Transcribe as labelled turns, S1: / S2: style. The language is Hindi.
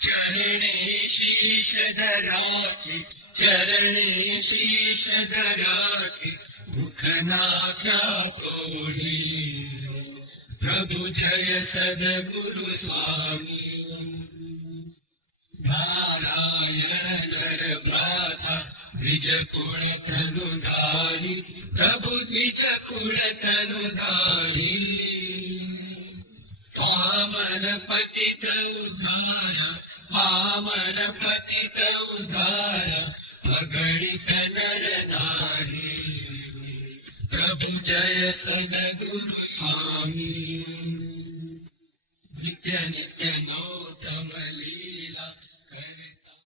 S1: चरणी शिषराच चरणे शिष दराच भुखनाभु जय सद्गुरु स्वामी। नारायण विज कुण तनुधारी प्रभु द्विज कुण तनुधारी पावन पतित उद्धारा पावन पतित उद्धारा अगणित नर नारी। प्रभु जय सदगुरु स्वामी। नित्य नित्य नो